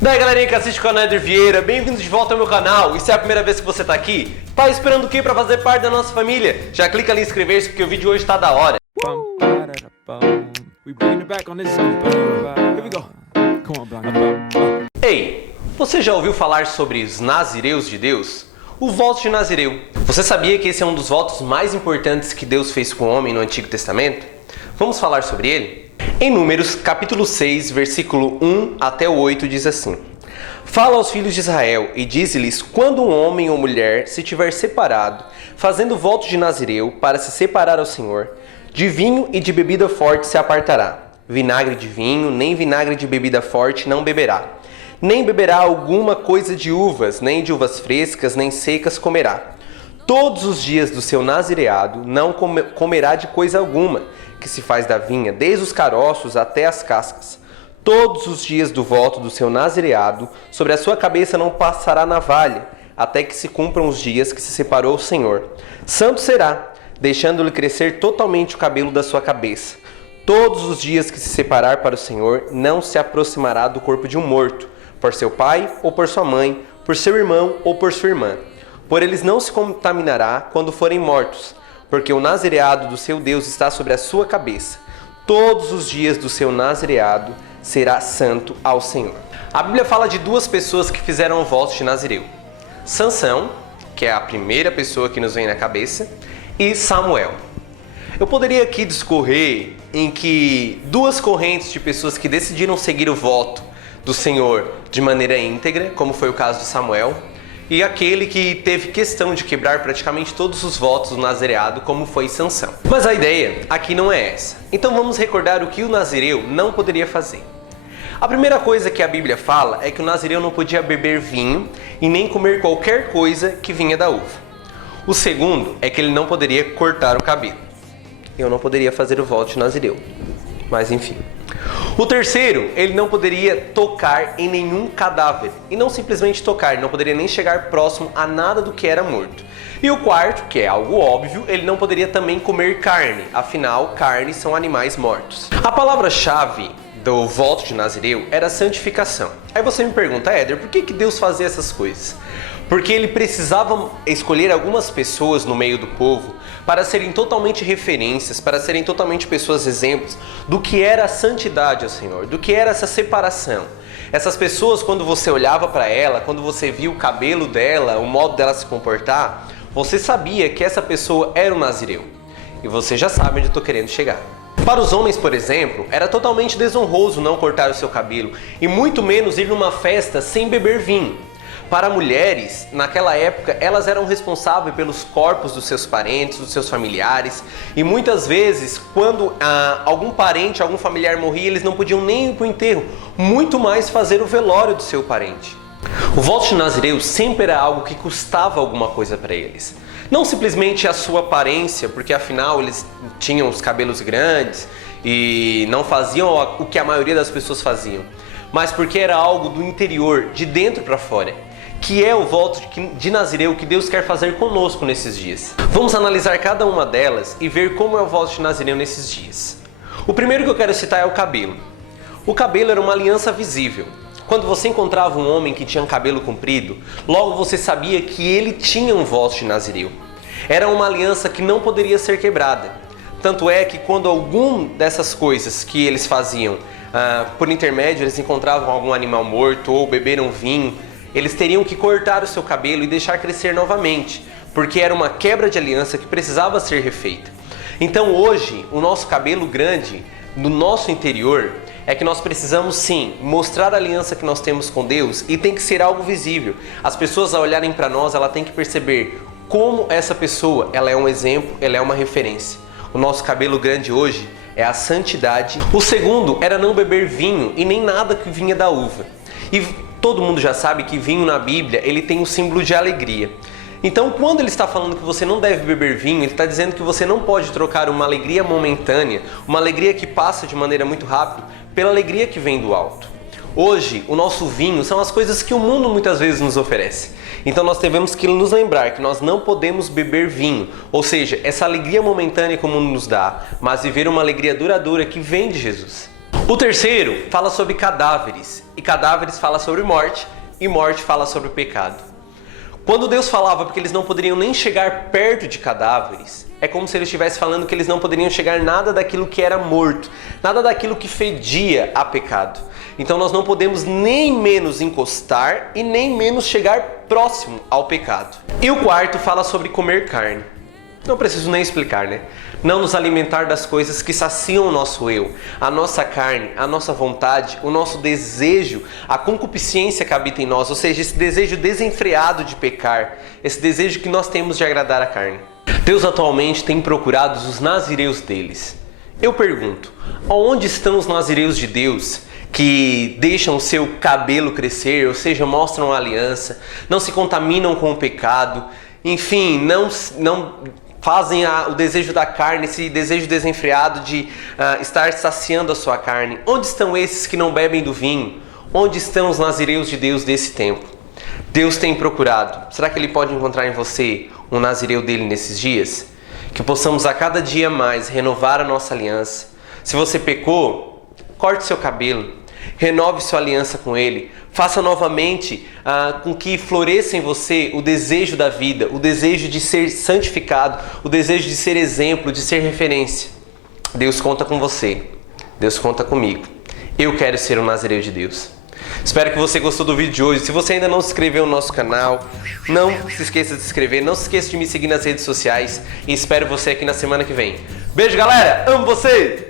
Daí galerinha que assiste o canal Éder Vieira, bem-vindos de volta ao meu canal. E se é a primeira vez que você tá aqui, tá esperando o que pra fazer parte da nossa família? Já clica ali em inscrever-se porque o vídeo de hoje tá da hora. Ei, você já ouviu falar sobre os nazireus de Deus? O voto de Nazireu. Você sabia que esse é um dos votos mais importantes que Deus fez com o homem no Antigo Testamento? Vamos falar sobre ele? Em Números, capítulo 6, versículo 1 até o 8 diz assim: Fala aos filhos de Israel e dize-lhes quando um homem ou mulher se tiver separado, fazendo voto de Nazireu para se separar ao Senhor, de vinho e de bebida forte se apartará. Vinagre de vinho, nem vinagre de bebida forte não beberá. Nem beberá alguma coisa de uvas, nem de uvas frescas, nem secas comerá. Todos os dias do seu nazireado não comerá de coisa alguma que se faz da vinha, desde os caroços até as cascas. Todos os dias do voto do seu nazireado, sobre a sua cabeça não passará navalha, até que se cumpram os dias que se separou o Senhor. Santo será, deixando-lhe crescer totalmente o cabelo da sua cabeça. Todos os dias que se separar para o Senhor, não se aproximará do corpo de um morto, por seu pai ou por sua mãe, por seu irmão ou por sua irmã. Por eles não se contaminará quando forem mortos, porque o nazireado do seu Deus está sobre a sua cabeça. Todos os dias do seu nazireado será santo ao Senhor. A Bíblia fala de duas pessoas que fizeram o voto de Nazireu: Sansão, que é a primeira pessoa que nos vem na cabeça, e Samuel. Eu poderia aqui discorrer em que duas correntes de pessoas que decidiram seguir o voto do Senhor de maneira íntegra, como foi o caso de Samuel, e aquele que teve questão de quebrar praticamente todos os votos do nazireado, como foi Sansão. Mas a ideia aqui não é essa. Então vamos recordar o que o nazireu não poderia fazer. A primeira coisa que a Bíblia fala é que o nazireu não podia beber vinho e nem comer qualquer coisa que vinha da uva. O segundo é que ele não poderia cortar o cabelo. Eu não poderia fazer o voto de nazireu, mas enfim. O terceiro, ele não poderia tocar em nenhum cadáver. E não simplesmente tocar, ele não poderia nem chegar próximo a nada do que era morto. E o quarto, que é algo óbvio, ele não poderia também comer carne. Afinal, carne são animais mortos. A palavra-chave do voto de Nazireu era santificação. Aí você me pergunta, Éder, por que Deus fazia essas coisas? Porque ele precisava escolher algumas pessoas no meio do povo para serem totalmente referências, para serem totalmente pessoas exemplos do que era a santidade ao Senhor, do que era essa separação. Essas pessoas, quando você olhava para ela, quando você via o cabelo dela, o modo dela se comportar, você sabia que essa pessoa era um nazireu. E você já sabe onde eu estou querendo chegar. Para os homens, por exemplo, era totalmente desonroso não cortar o seu cabelo e muito menos ir numa festa sem beber vinho. Para mulheres, naquela época, elas eram responsáveis pelos corpos dos seus parentes, dos seus familiares. E muitas vezes, quando algum parente, algum familiar morria, eles não podiam nem ir para o enterro, muito mais fazer o velório do seu parente. O voto de Nazireu sempre era algo que custava alguma coisa para eles. Não simplesmente a sua aparência, porque afinal eles tinham os cabelos grandes e não faziam o que a maioria das pessoas faziam, mas porque era algo do interior, de dentro para fora. Que é o voto de Nazireu que Deus quer fazer conosco nesses dias. Vamos analisar cada uma delas e ver como é o voto de Nazireu nesses dias. O primeiro que eu quero citar é o cabelo. O cabelo era uma aliança visível. Quando você encontrava um homem que tinha cabelo comprido, logo você sabia que ele tinha um voto de Nazireu. Era uma aliança que não poderia ser quebrada. Tanto é que quando algum dessas coisas que eles faziam, por intermédio, eles encontravam algum animal morto ou beberam vinho, eles teriam que cortar o seu cabelo e deixar crescer novamente, porque era uma quebra de aliança que precisava ser refeita. Então hoje, o nosso cabelo grande, no nosso interior, é que nós precisamos sim mostrar a aliança que nós temos com Deus e tem que ser algo visível. As pessoas ao olharem para nós, ela tem que perceber como essa pessoa, ela é um exemplo, ela é uma referência. O nosso cabelo grande hoje é a santidade. O segundo era não beber vinho e nem nada que vinha da uva. E todo mundo já sabe que vinho na Bíblia, ele tem o símbolo de alegria. Então, quando ele está falando que você não deve beber vinho, ele está dizendo que você não pode trocar uma alegria momentânea, uma alegria que passa de maneira muito rápida, pela alegria que vem do alto. Hoje, o nosso vinho são as coisas que o mundo muitas vezes nos oferece. Então nós devemos que nos lembrar que nós não podemos beber vinho, ou seja, essa alegria momentânea que o mundo nos dá, mas viver uma alegria duradoura que vem de Jesus. O terceiro fala sobre cadáveres, e cadáveres fala sobre morte, e morte fala sobre o pecado. Quando Deus falava porque eles não poderiam nem chegar perto de cadáveres, é como se ele estivesse falando que eles não poderiam chegar nada daquilo que era morto, nada daquilo que fedia a pecado. Então nós não podemos nem menos encostar e nem menos chegar próximo ao pecado. E o quarto fala sobre comer carne. Não preciso nem explicar, né? Não nos alimentar das coisas que saciam o nosso eu, a nossa carne, a nossa vontade, o nosso desejo, a concupiscência que habita em nós, ou seja, esse desejo desenfreado de pecar, esse desejo que nós temos de agradar a carne. Deus atualmente tem procurado os nazireus deles. Eu pergunto, onde estão os nazireus de Deus que deixam o seu cabelo crescer, ou seja, mostram a aliança, não se contaminam com o pecado, enfim, não fazem o desejo da carne, esse desejo desenfreado de estar saciando a sua carne? Onde estão esses que não bebem do vinho? Onde estão os nazireus de Deus desse tempo? Deus tem procurado. Será que Ele pode encontrar em você um nazireu dele nesses dias? Que possamos a cada dia mais renovar a nossa aliança. Se você pecou, corte seu cabelo, renove sua aliança com Ele, faça novamente com que floresça em você o desejo da vida, o desejo de ser santificado, o desejo de ser exemplo, de ser referência. Deus conta com você, Deus conta comigo. Eu quero ser um nazireu de Deus. Espero que você gostou do vídeo de hoje. Se você ainda não se inscreveu no nosso canal, não se esqueça de se inscrever, não se esqueça de me seguir nas redes sociais e espero você aqui na semana que vem. Beijo, galera! Amo vocês!